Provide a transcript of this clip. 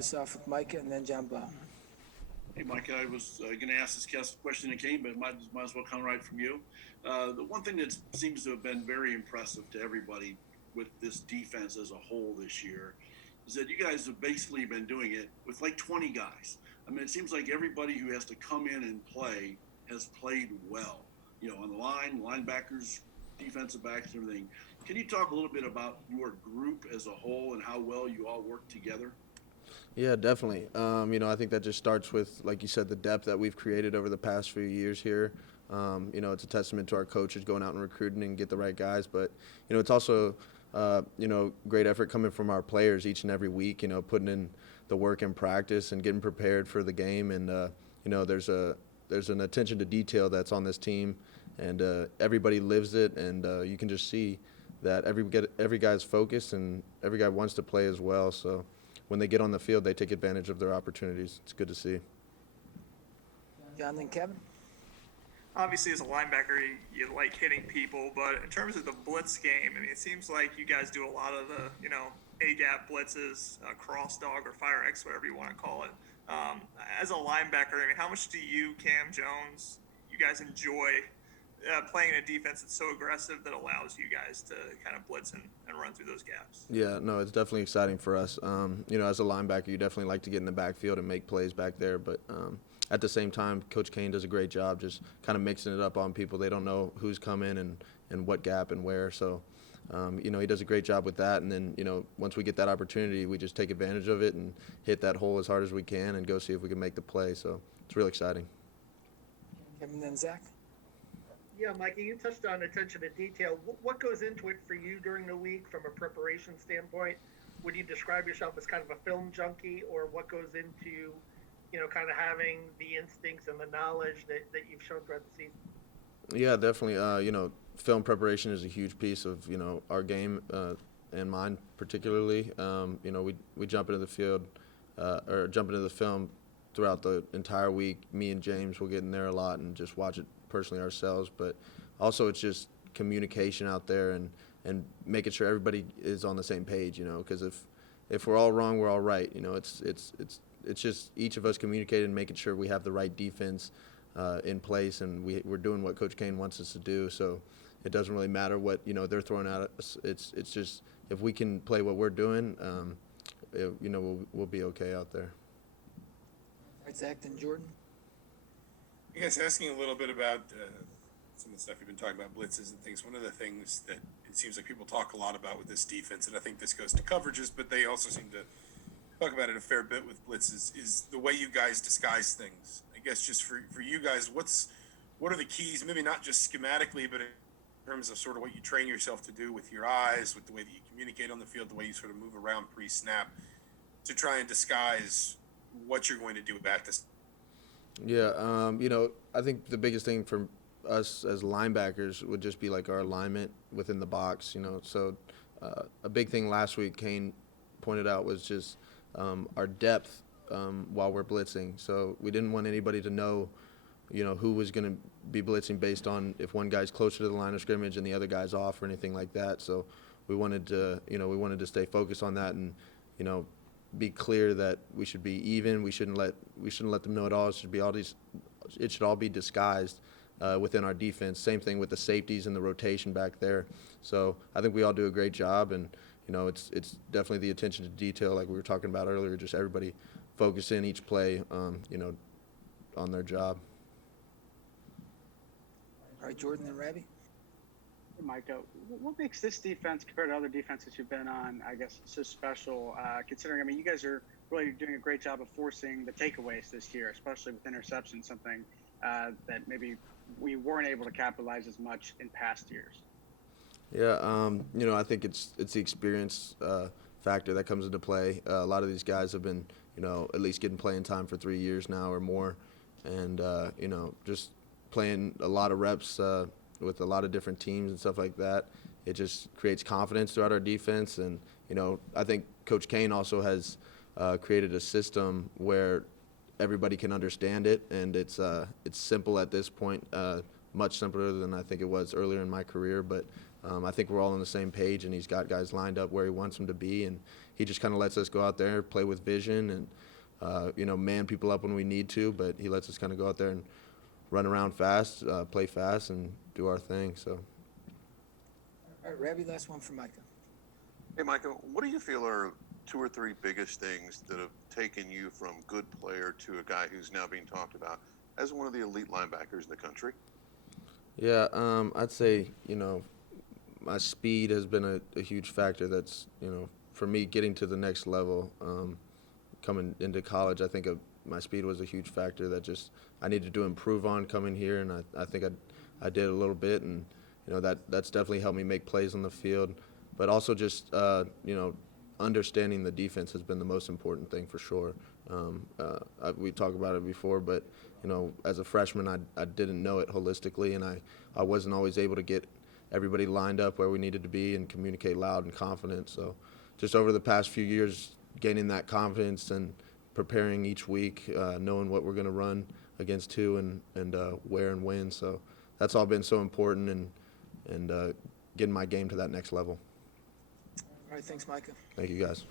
us off with Micah and then John Blau. Hey, Mike, I was going to ask this question again, but it might as well come right from you. The one thing that seems to have been very impressive to everybody with this defense as a whole this year is that you guys have basically been doing it with like 20 guys. I mean, it seems like everybody who has to come in and play has played well. You know, on the line, linebackers, defensive backs, and everything. Can you talk a little bit about your group as a whole and how well you all work together? Yeah, definitely. I think that just starts with, like you said, the depth that we've created over the past few years here. It's a testament to our coaches going out and recruiting and get the right guys. But, it's also, great effort coming from our players each and every week, putting in the work in practice and getting prepared for the game. And, there's an attention to detail that's on this team, and everybody lives it. And you can just see that every guy's focused and every guy wants to play as well. So when they get on the field, they take advantage of their opportunities. It's good to see. John and Kevin. Obviously, as a linebacker, you like hitting people, but in terms of the blitz game, I mean, it seems like you guys do a lot of the, A-gap blitzes, cross dog or fire X, whatever you want to call it. As a linebacker, I mean, how much do you, Cam Jones, you guys enjoy playing in a defense that's so aggressive that allows you guys to kind of blitz and run through those gaps? Yeah, no, it's definitely exciting for us. As a linebacker, you definitely like to get in the backfield and make plays back there. But at the same time, Coach Kane does a great job just kind of mixing it up on people. They don't know who's coming and what gap and where. So, he does a great job with that. And then, once we get that opportunity, we just take advantage of it and hit that hole as hard as we can and go see if we can make the play. So it's really exciting. Kevin and then Zach. Yeah, Mikey, you touched on attention to detail. What goes into it for you during the week from a preparation standpoint? Would you describe yourself as kind of a film junkie, or what goes into, kind of having the instincts and the knowledge that you've shown throughout the season? Yeah, definitely. Film preparation is a huge piece of, our game and mine particularly. We jump into the field or jump into the film throughout the entire week. Me and James will get in there a lot and just watch it personally ourselves, but also it's just communication out there and making sure everybody is on the same page, because if we're all wrong, we're all right. It's just each of us communicating and making sure we have the right defense in place, and we're doing what Coach Kane wants us to do. So it doesn't really matter what they're throwing at us. It's just if we can play what we're doing, we'll be okay out there. All right, Zach and Jordan. I guess asking a little bit about some of the stuff you've been talking about, blitzes and things. One of the things that it seems like people talk a lot about with this defense, and I think this goes to coverages, but they also seem to talk about it a fair bit with blitzes, is the way you guys disguise things. I guess just for you guys, what are the keys, maybe not just schematically, but in terms of sort of what you train yourself to do with your eyes, with the way that you communicate on the field, the way you sort of move around pre-snap to try and disguise what you're going to do at this. Yeah, I think the biggest thing for us as linebackers would just be like our alignment within the box, So a big thing last week Kane pointed out was just our depth while we're blitzing. So we didn't want anybody to know, who was going to be blitzing based on if one guy's closer to the line of scrimmage and the other guy's off or anything like that. So we wanted to stay focused on that and, be clear that we should be even. We shouldn't let them know at all. It should all be disguised within our defense. Same thing with the safeties and the rotation back there. So I think we all do a great job, and it's definitely the attention to detail like we were talking about earlier. Just everybody focus in each play, on their job. All right, Jordan and Ravi. Micah, what makes this defense compared to other defenses you've been on, I guess, so special, considering, you guys are really doing a great job of forcing the takeaways this year, especially with interceptions, something that maybe we weren't able to capitalize as much in past years. Yeah, I think it's the experience factor that comes into play. A lot of these guys have been, at least getting playing time for 3 years now or more, and, just playing a lot of reps with a lot of different teams and stuff like that. It just creates confidence throughout our defense. And, I think Coach Kane also has created a system where everybody can understand it, and it's simple at this point, much simpler than I think it was earlier in my career. But I think we're all on the same page, and he's got guys lined up where he wants them to be, and he just kind of lets us go out there, play with vision, and you know, man people up when we need to. But he lets us kind of go out there and run around fast, play fast, and do our thing. So. All right, Rabbi, last one for Micah. Hey, Micah, what do you feel are 2 or 3 biggest things that have taken you from good player to a guy who's now being talked about as one of the elite linebackers in the country? Yeah, I'd say, you know, my speed has been a huge factor. That's, you know, for me getting to the next level, coming into college, I think my speed was a huge factor that just I needed to improve on coming here, and I think I did a little bit, and you know that's definitely helped me make plays on the field. But also just you know, understanding the defense has been the most important thing for sure. We talked about it before, but you know, as a freshman, I didn't know it holistically, and I wasn't always able to get everybody lined up where we needed to be and communicate loud and confident. So just over the past few years, gaining that confidence and preparing each week, knowing what we're going to run against who and where and when. So that's all been so important, and getting my game to that next level. All right, thanks, Micah. Thank you, guys.